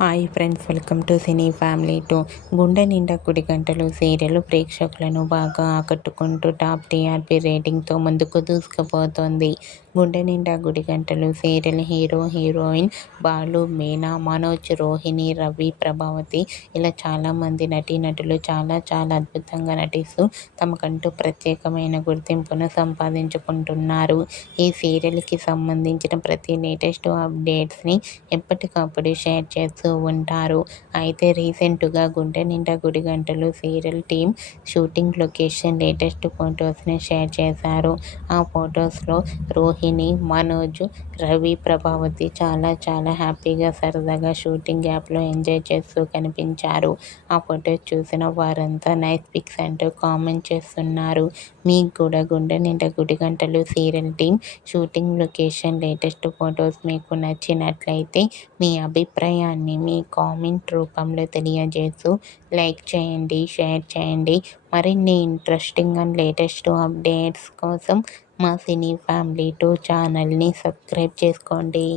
Hi friends, welcome to cine family two. గుండె నిండా కుడి గంటలు సీరియల్ ప్రేక్షకులను బాగా ఆకట్టుకుంటూ టాప్ టీఆర్పీ రేటింగ్తో ముందుకు దూసుకుపోతోంది. గుండె Ninda Gudi Gantalu serial hero heroine Balu, Meena, Manoj, Rohini, Ravi, Prabhavathi ఇలా చాలామంది నటీనటులు చాలా చాలా అద్భుతంగా నటిస్తూ తమకంటూ ప్రత్యేకమైన గుర్తింపును సంపాదించుకుంటున్నారు. ఈ సీరియల్కి సంబంధించిన ప్రతి లేటెస్ట్ అప్డేట్స్ని ఎప్పటికప్పుడు షేర్ చేస్తూ ఉంటారు. అయితే రీసెంట్గా గుండె Ninda Gudi Gantalu serial team shooting location latest ఫొటోస్ని షేర్ చేశారు. ఆ ఫొటోస్లో రోహిణి, మనోజ్, రవి, ప్రభావతి చాలా చాలా హ్యాపీగా సరదాగా షూటింగ్ యాప్లో ఎంజాయ్ చేస్తూ కనిపించారు. ఆ ఫొటోస్ చూసిన వారంతా నైస్ పిక్స్ అంటూ కామెంట్ చేస్తున్నారు. మీకు కూడా గుండె Ninda Gudi Gantalu serial team shooting location latest photos మీకు నచ్చినట్లయితే మీ అభిప్రాయాన్ని మీ కామెంట్ రూపంలో తెలియజేస్తూ లైక్ చేయండి, షేర్ చేయండి. మరిన్ని ఇంట్రెస్టింగ్ అండ్ లేటెస్ట్ అప్డేట్స్ కోసం మా సినీ ఫ్యామిలీ 2 ఛానల్ని సబ్స్క్రైబ్ చేసుకోండి.